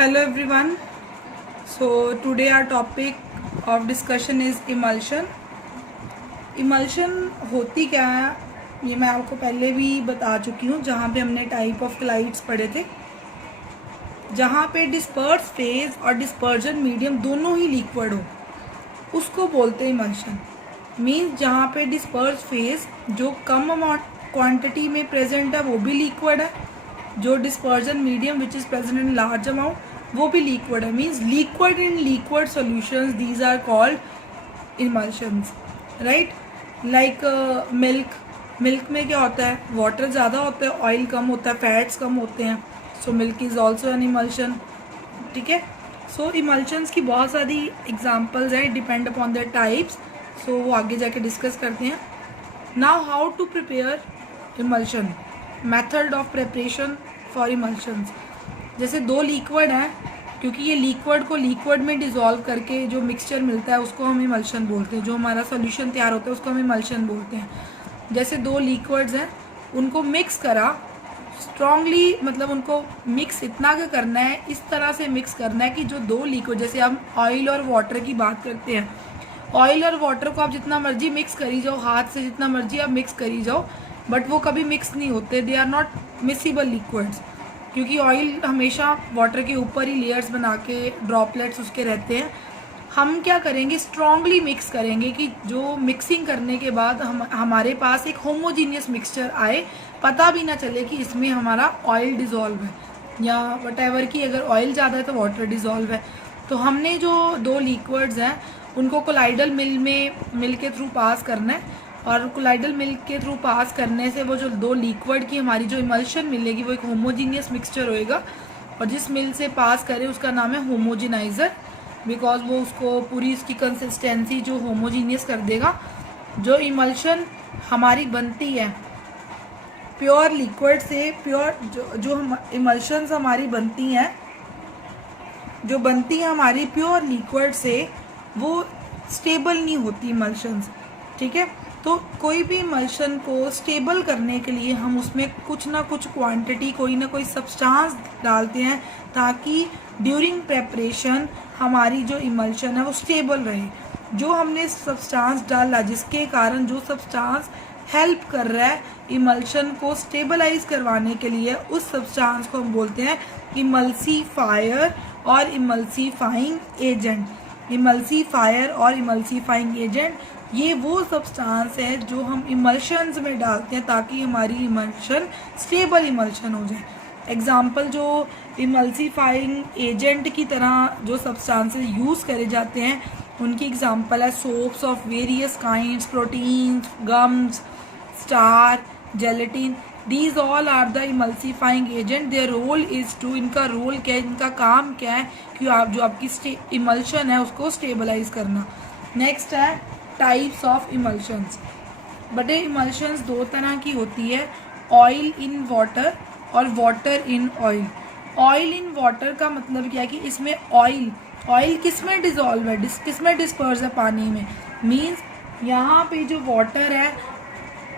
Hello everyone. So today our topic of discussion is emulsion. Emulsion होती क्या है ये मैं आपको पहले भी बता चुकी हूँ, जहाँ पे हमने टाइप ऑफ क्लाइड्स पढ़े थे, जहाँ पे डिस्पर्स फेज और डिस्पर्जन मीडियम दोनों ही लिक्विड हो उसको बोलते हैं इमल्शन। मीन्स जहाँ पे डिस्पर्स फेज जो कम अमाउंट क्वांटिटी में प्रेजेंट है वो भी लिक्विड है, जो dispersion medium which is present in large amount वो भी लिक्विड है। Means liquid in liquid solutions these are called emulsions, right. Like milk में क्या होता है, वाटर ज़्यादा होता है, ऑयल कम होता है, फैट्स कम होते हैं, so milk is also an emulsion, ठीक है। सो इमल्शंस की बहुत सारी एग्जांपल्स हैं, depend upon the types, so वो आगे जाके डिस्कस करते हैं। Now how to prepare emulsion, method of preparation for emulsions. जैसे दो लिक्विड हैं, क्योंकि ये लिक्विड को लिक्विड में डिज़ोल्व करके जो मिक्सचर मिलता है उसको हम इमल्शन बोलते हैं, जो हमारा सॉल्यूशन तैयार होता है उसको हम इमल्शन बोलते हैं। जैसे दो लिक्विड्स हैं उनको मिक्स करा स्ट्रांगली, मतलब उनको मिक्स इतना क्या करना है, इस तरह से मिक्स करना है कि जो दो लिक्विड, जैसे हम ऑयल और वाटर की बात करते हैं, ऑयल और वाटर को आप जितना मर्जी मिक्स करी जाओ, हाथ से जितना मर्जी आप मिक्स करी जाओ, बट वो कभी मिक्स नहीं होते, they are not miscible liquids, क्योंकि ऑयल हमेशा वाटर के ऊपर ही लेयर्स बना के ड्रॉपलेट्स उसके रहते हैं। हम क्या करेंगे, स्ट्रांगली मिक्स करेंगे कि जो मिक्सिंग करने के बाद हमारे पास एक होमोजीनियस मिक्सचर आए, पता भी ना चले कि इसमें हमारा ऑयल डिज़ोल्व है या वटेवर की, अगर ऑयल ज़्यादा है तो वाटर डिज़ोल्व है। तो हमने जो दो लिक्विड्स हैं उनको कोलाइडल मिल के थ्रू पास करना है, और कोलाइडल मिल के थ्रू पास करने से वो जो दो लिक्विड की हमारी जो इमल्शन मिलेगी वो एक होमोजीनियस मिक्सचर होएगा, और जिस मिल से पास करे उसका नाम है होमोजेनाइज़र, बिकॉज वो उसको पूरी उसकी कंसिस्टेंसी जो होमोजीनियस कर देगा। जो इमल्शन हमारी बनती है प्योर लिक्विड से, प्योर जो हम इमल्शंस हमारी बनती हैं, जो बनती है हमारी प्योर लिक्विड से, वो स्टेबल नहीं होती इमल्शंस, ठीक है। तो कोई भी इमल्शन को स्टेबल करने के लिए हम उसमें कुछ ना कुछ क्वांटिटी, कोई ना कोई सब्सटेंस डालते हैं, ताकि ड्यूरिंग प्रेपरेशन हमारी जो इमल्शन है वो स्टेबल रहे। जो हमने सब्सटेंस डाला, जिसके कारण जो सब्सटेंस हेल्प कर रहा है इमल्शन को स्टेबलाइज करवाने के लिए, उस सब्सटेंस को हम बोलते हैं इमल्सीफायर और इमल्सीफाइंग एजेंट। इमल्सीफायर और इमल्सीफाइंग एजेंट ये वो सब्सटेंस है जो हम इमल्शंस में डालते हैं ताकि हमारी इमल्शन स्टेबल इमल्शन हो जाए। एग्जाम्पल, जो इमल्सीफाइंग एजेंट की तरह जो सब्सटेंसेस यूज़ करे जाते हैं उनकी एग्जाम्पल है soaps of various kinds, proteins, gums, star, gelatin, these all are the emulsifying agent. Their role is to, इनका रोल क्या है, इनका काम क्या है कि आप जो आपकी इमल्शन है उसको स्टेबलाइज करना। नेक्स्ट है टाइप्स ऑफ इमल्शंस। बटे इमल्शंस दो तरह की होती है, ऑयल इन वाटर और water in oil. Oil in water का मतलब क्या है कि इसमें ऑयल किस में डिज़ोल्व है, किस में डिस्पर्स है, पानी में। मीन्स यहाँ पे जो वाटर है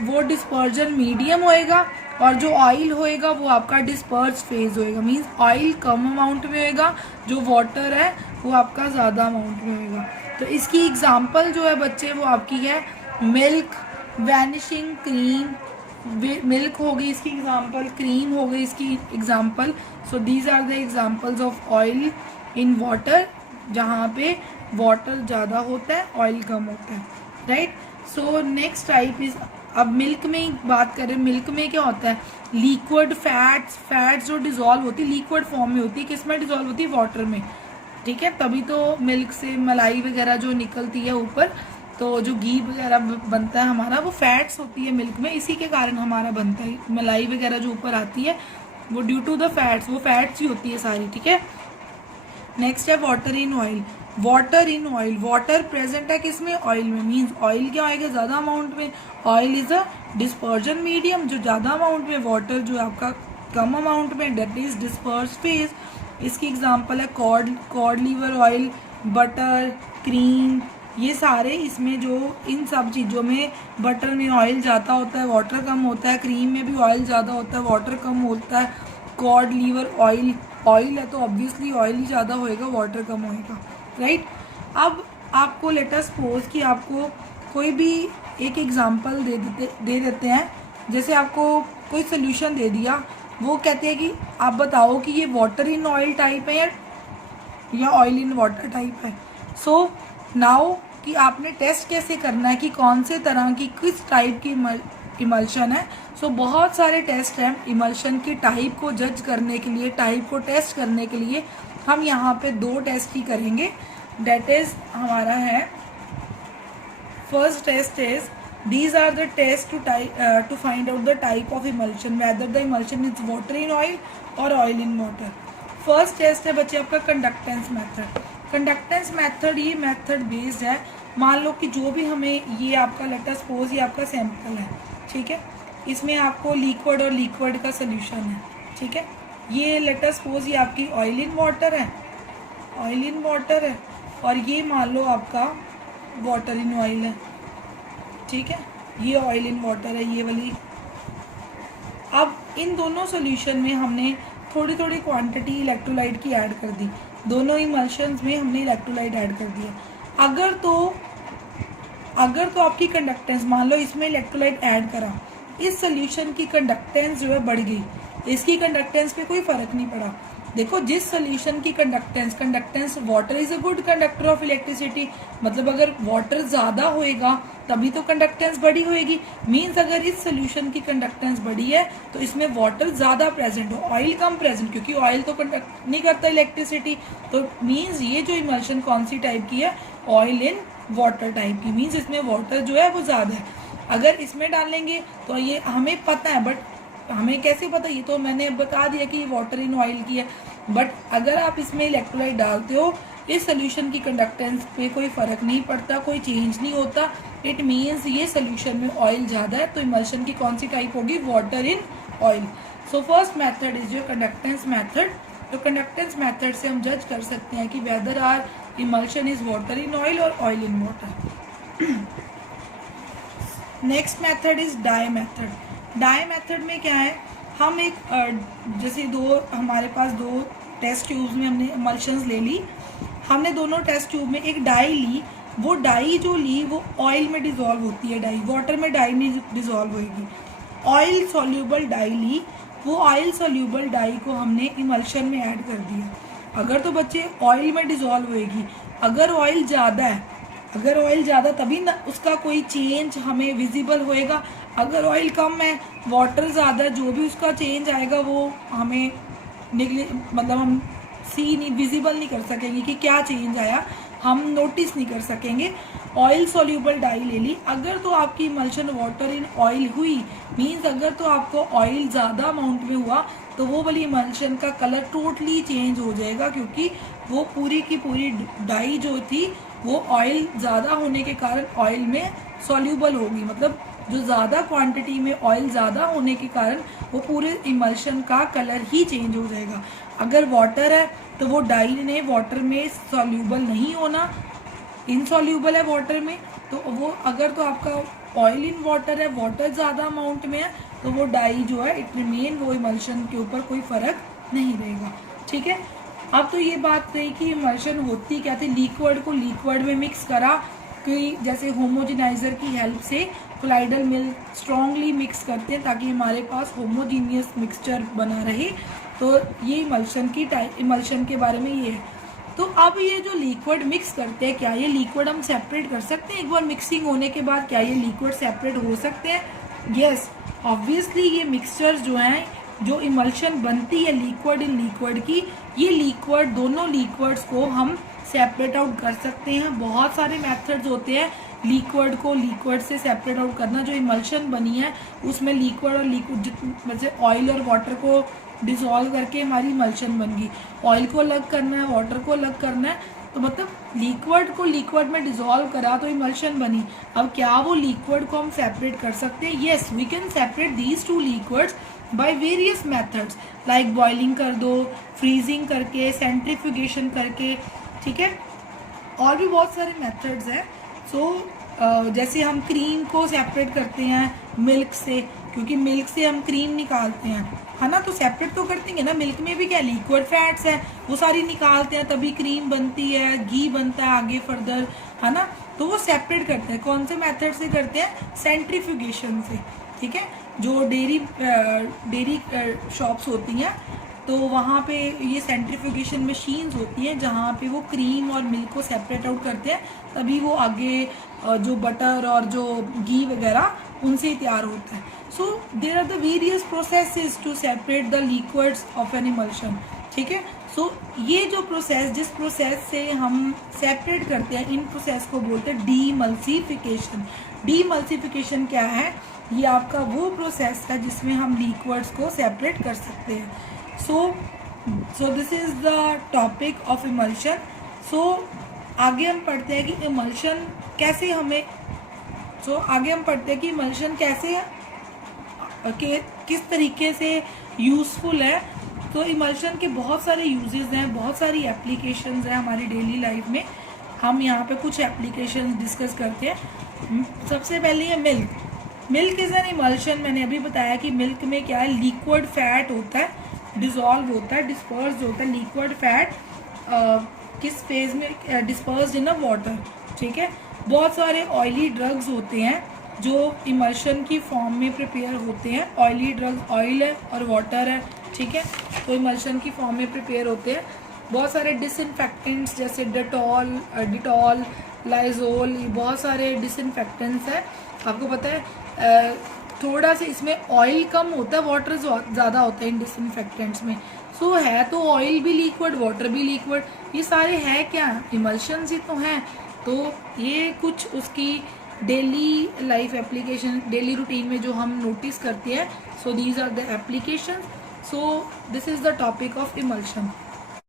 वो डिस्पर्जन मीडियम होएगा, और जो ऑयल होएगा वो आपका डिस्पर्स फेज होएगा। मीन्स ऑयल कम अमाउंट में होएगा, जो वाटर है वो आपका ज़्यादा अमाउंट में होएगा। तो इसकी एग्जांपल जो है बच्चे वो आपकी है मिल्क, वैनिशिंग क्रीम, मिल्क हो गई इसकी एग्जांपल, क्रीम हो गई इसकी example. So these are the examples of oil in water, जहाँ पे वाटर ज़्यादा होता है, ऑयल कम होता है, right. So next type is, अब मिल्क में बात करें, मिल्क में क्या होता है, लिक्विड फैट्स जो डिज़ोल्व होती है लिक्विड फॉर्म में होती है, किस में डिज़ोल्व होती है, वाटर में, ठीक है। तभी तो मिल्क से मलाई वगैरह जो निकलती है ऊपर, तो जो घी वगैरह बनता है हमारा, वो फैट्स होती है मिल्क में, इसी के कारण हमारा बनता है मलाई वगैरह जो ऊपर आती है वो ड्यू टू द फैट्स, वो फैट्स ही होती है सारी, ठीक है। नेक्स्ट है water in oil. Water in oil, water present है किसमें, ऑयल में। मीन्स ऑयल क्या आएगा, ज़्यादा अमाउंट में। Oil is a dispersion medium, जो ज़्यादा अमाउंट में, वाटर जो आपका कम अमाउंट में, डेट इज डिस्पर्स फेज। इसकी एग्जांपल है cod liver oil, butter, cream, ये सारे इसमें जो इन सब चीज़ों में, बटर में ऑयल ज़्यादा होता है, वाटर कम होता है, क्रीम में भी ऑयल ज़्यादा होता है, वाटर कम होता है, कॉड लीवर ऑयल ऑयल है तो ऑब्वियसली ऑयल ही ज़्यादा होएगा, वाटर कम होएगा, राइट। अब आपको लेट अस सपोज कि आपको कोई भी एक एग्जांपल दे देते हैं। जैसे आपको कोई सोल्यूशन दे दिया, वो कहते हैं कि आप बताओ कि ये वाटर इन ऑयल टाइप है या ऑयल इन वाटर टाइप है। सो नाउ कि आपने टेस्ट कैसे करना है कि कौन से तरह की किस टाइप की इमल्शन है। सो बहुत सारे टेस्ट हैं इमल्शन की टाइप को जज करने के लिए, टाइप को टेस्ट करने के लिए। हम यहाँ पे 2 टेस्ट ही करेंगे। डेट इज हमारा है first test is these are the tests to find out the type of emulsion, whether the emulsion is water in oil or oil in water। First test है बच्चे आपका कंडक्टेंस मेथड। कंडक्टेंस मेथड ये method based है। मान लो कि जो भी हमें ये आपका लेट अस सपोज ये आपका सैंपल है, ठीक है, इसमें आपको लिक्विड और लिक्विड का सोल्यूशन है, ठीक है। ये लेट अस सपोज ये आपकी ऑयल इन वाटर है, ऑयल इन वाटर है, और ये मान लो आपका वाटर इन ऑयल है, ठीक है। ये ऑयल इन वाटर है ये वाली। अब इन दोनों सॉल्यूशन में हमने थोड़ी थोड़ी क्वांटिटी इलेक्ट्रोलाइट की ऐड कर दी, दोनों इमल्शंस में हमने इलेक्ट्रोलाइट ऐड कर दिया। अगर तो आपकी कंडक्टेंस, मान लो इसमें इलेक्ट्रोलाइट ऐड करा, इस सॉल्यूशन की कंडक्टेंस जो है बढ़ गई, इसकी कंडक्टेंस पे कोई फर्क नहीं पड़ा। देखो जिस सॉल्यूशन की conductance water is a good conductor of electricity, मतलब अगर वाटर ज़्यादा होएगा तभी तो कंडक्टेंस बड़ी होएगी। मींस अगर इस सॉल्यूशन की कंडक्टेंस बड़ी है तो इसमें वाटर ज़्यादा प्रेजेंट हो, ऑयल कम प्रेजेंट, क्योंकि ऑयल तो कंडक्ट नहीं करता इलेक्ट्रिसिटी। तो मींस ये जो इमल्शन कौन सी टाइप की है, ऑयल इन वाटर टाइप की। मींस इसमें वाटर जो है वो ज़्यादा है। अगर इसमें डालेंगे तो ये हमें पता है, बट हमें कैसे पता, ये तो मैंने बता दिया कि ये वाटर इन ऑयल की है। बट अगर आप इसमें इलेक्ट्रोलाइट डालते हो, इस सोल्यूशन की कंडक्टेंस पे कोई फ़र्क नहीं पड़ता, कोई चेंज नहीं होता। इट मीन्स ये सोल्यूशन में ऑयल ज़्यादा है, तो इमल्शन की कौन सी टाइप होगी, water in oil. So first method is your conductance method. तो कंडक्टेंस मेथड से हम जज कर सकते हैं कि whether our emulsion is water in oil और oil in water. Next method is dye method. Dye method में क्या है, हम एक जैसे हमारे पास 2 टेस्ट ट्यूब्स में हमने इमल्शंस ले ली, हमने दोनों टेस्ट ट्यूब में एक डाई ली। वो डाई जो ली वो ऑयल में डिज़ोल्व होती है, डाई वाटर में डाई नहीं डिज़ोल्व होएगी। ऑयल सॉल्यूबल डाई ली, वो ऑयल सॉल्यूबल डाई को हमने इमल्शन में ऐड कर दिया। अगर तो बच्चे ऑयल में डिज़ोल्व होएगी, अगर ऑयल ज़्यादा है तभी ना उसका कोई चेंज हमें विजिबल होएगा। अगर ऑयल कम है, वाटर ज़्यादा है, जो भी उसका चेंज आएगा वो हमें मतलब हम विजिबल नहीं कर सकेंगे कि क्या चेंज आया, हम नोटिस नहीं कर सकेंगे। ऑयल सॉल्यूबल डाई ले ली। अगर तो आपकी इमल्शन वाटर इन ऑयल हुई, मीन्स अगर तो आपको ऑयल ज़्यादा अमाउंट में हुआ तो वो वाली इमल्शन का कलर टोटली चेंज हो जाएगा, क्योंकि वो पूरी की पूरी डाई जो थी वो ऑयल ज़्यादा होने के कारण ऑयल में सॉल्यूबल होगी। मतलब जो ज़्यादा क्वांटिटी में ऑयल ज़्यादा होने के कारण वो पूरे इमल्शन का कलर ही चेंज हो जाएगा। अगर वाटर है तो वो डाई ने वाटर में सॉल्यूबल नहीं होना, इनसॉल्यूबल है वाटर में, तो वो अगर तो आपका ऑयल इन वाटर है, वाटर ज़्यादा अमाउंट में है, तो वो डाई जो है इट रिमेन, वो इमल्शन के ऊपर कोई फ़र्क नहीं रहेगा, ठीक है। अब तो ये बात रही कि इमल्शन होती क्या थी। लिक्विड को लिक्विड में मिक्स करा, कि जैसे होमोजेनाइज़र की हेल्प से कोलाइडल मिल्क स्ट्रॉन्गली मिक्स करते हैं ताकि हमारे पास होमोजीनियस मिक्सचर बना रहे। तो ये इमल्शन के बारे में ये है। तो अब ये जो लिक्विड मिक्स करते हैं, क्या ये लिक्विड हम सेपरेट कर सकते हैं एक बार मिक्सिंग होने के बाद? क्या ये लिक्विड सेपरेट हो सकते हैं? यस, ऑब्वियसली ये मिक्सचर्स जो हैं, जो इमल्शन बनती है लिक्विड इन लिक्विड की, ये लिक्विड, दोनों लिक्विड्स को हम सेपरेट आउट कर सकते हैं। बहुत सारे मेथड्स होते हैं लिक्विड को लिक्विड से सेपरेट आउट करना। जो इमल्शन बनी है उसमें लिक्विड और लिक्विड, जैसे ऑयल और वाटर को डिसॉल्व करके हमारी इमल्शन बन गई। ऑयल को अलग करना है, वाटर को अलग करना है, तो मतलब लिक्विड को लिक्विड में डिसॉल्व करा तो इमल्शन बनी। अब क्या वो लिक्विड को हम सेपरेट कर सकते हैं? Yes, we can separate these 2 liquids by various methods, like boiling कर दो, फ्रीजिंग करके, सेंट्रीफ्यूगेशन करके, ठीक है। और भी बहुत सारे मेथड्स हैं। सो जैसे हम क्रीम को सेपरेट करते हैं मिल्क से, क्योंकि मिल्क से हम क्रीम निकालते हैं, है ना, तो सेपरेट तो करते हैं ना। मिल्क में भी क्या लिक्विड फैट्स है, वो सारी निकालते हैं, तभी क्रीम बनती है, घी बनता है आगे फर्दर, है ना। तो वो सेपरेट करते हैं। कौन से मेथड से करते हैं? सेंट्रीफ्यूगेशन से, ठीक है। जो डेयरी शॉप्स होती हैं तो वहाँ पे ये सेंट्रीफ्यूगेशन मशीन्स होती हैं जहाँ पे वो क्रीम और मिल्क को सेपरेट आउट करते हैं, तभी वो आगे जो बटर और जो घी वगैरह उनसे तैयार होता है। So there are the various processes to separate the liquids of an emulsion, ठीक है। सो ये जो प्रोसेस, जिस प्रोसेस से हम सेपरेट करते हैं, इन प्रोसेस को बोलते हैं डीमल्सिफिकेशन। डीमल्सिफिकेशन क्या है? ये आपका वो प्रोसेस है जिसमें हम लिक्विड्स को सेपरेट कर सकते हैं। So this is the topic of emulsion. So आगे हम पढ़ते हैं कि इमल्शन कैसे हमें आगे हम पढ़ते हैं कि इमल्शन कैसे किस तरीके से यूज़फुल है। तो इमल्शन के बहुत सारे यूजेस हैं, बहुत सारी एप्लीकेशंस हैं हमारी डेली लाइफ में। हम यहाँ पे कुछ एप्लीकेशंस डिस्कस करते हैं। सबसे पहले है milk. Milk is an emulsion. मैंने अभी बताया कि मिल्क में क्या है, लिक्विड फैट होता है, डिसॉल्व होता है, डिस्पर्स होता है। लिक्विड फैट किस फेज में? डिस्पर्स्ड इन अ वाटर, ठीक है। बहुत सारे ऑयली ड्रग्स होते हैं जो इमल्शन की फॉर्म में प्रिपेयर होते हैं। ऑयली ड्रग्स, ऑयल है और वाटर है, ठीक है, तो इमल्शन की फॉर्म में प्रिपेयर होते हैं। बहुत सारे डिसइंफेक्टेंट्स जैसे डिटॉल, लाइजोल, ये बहुत सारे डिसइंफेक्टेंट्स हैं। आपको पता है थोड़ा सा इसमें ऑयल कम होता है, वाटर ज़्यादा होता है इन डिसइंफेक्टेंट्स में। सो है तो ऑयल भी लिक्विड, वाटर भी लिक्विड, ये सारे हैं क्या? इमल्शंस ही तो हैं। तो ये कुछ उसकी daily life application, daily routine में जो हम नोटिस करते हैं। So these are the applications. So this is the topic of emulsion.